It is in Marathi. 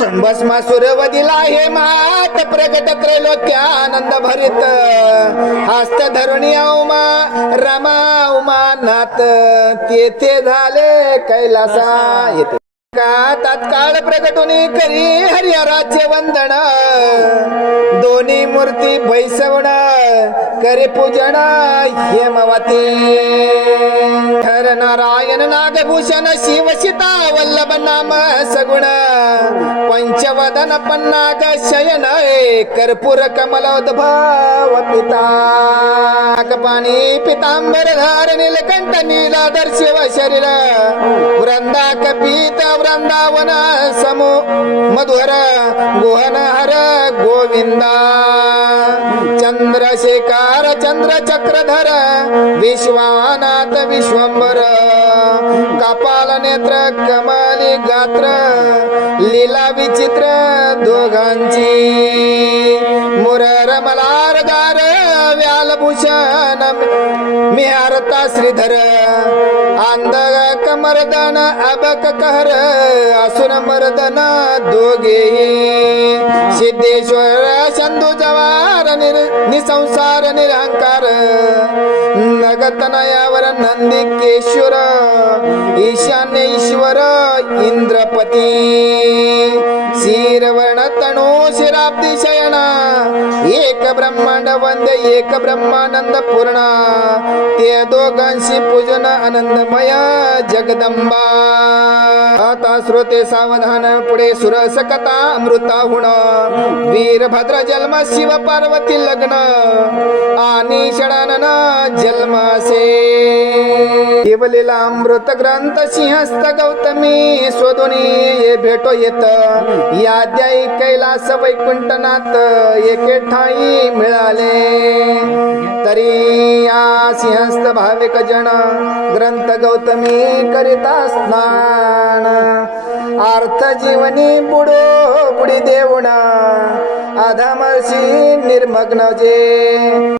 भस्मासुर वदिला हे मात प्रगट त्रैलोक्यानंद भरित हस्त धरुणी उमा रमा उमानाथ तेथे झाले कैलासा येते का तत्काळ प्रगटुनी करी हरिहराचे वंदन दोन्ही मूर्ती भैसवण करे पूजन हेमवती हर नारायण नागभूषण शिव सीता वल्लभ नाम सगुण पंचवदन पन्नाग शयन कर्पूर कमलोद्भव पिता पाणी पितांबर धार नीलकंठ नीलाधर शिव शरीर वृंदा कपित वृंदावन समो मधुर गोहन हर गोविंदा चंद्रशेखर चंद्र चक्रधर विश्वानाथ विश्वंबर कपाल नेत्र कमली गात्र लीला विचित्र दोघांची मुरर मलार गार व्यालभूषण मिहारता श्रीधर आंध कमरदन अबक कहर असुर मर्दन दोघे सिद्धेश्वर शंभू जवार निसंसार निरंकार नगतनयावर नंदिकेश्वर ईशान्य ईश्वर इंद्रपती शिरवर्ण तणू शिराब्दी शयना एक ब्रह्मांड वंद्य एक ब्रह्मानंद पूर्ण ते दोघांशी पूजन आनंदमय जगदंबा आता श्रोते सावधान पुढे सुरस कथा अमृताहुण वीरभद्र जन्म शिव पार्वती लग्न आणि षडानन जन्मसे केवलेला अमृत ग्रंथ सिंहस्थ गौतमी शोधुनी ये भेटो येत याद्याई कैलास वैकुंठनाथ एके ठाई मिळाले तरी या सिंहस्थ भाविक जन ग्रंथ गौतमी करिता स्नान अर्थ जीवनी बुडो बुडी देऊन अधमर्षी निर्मग्न जे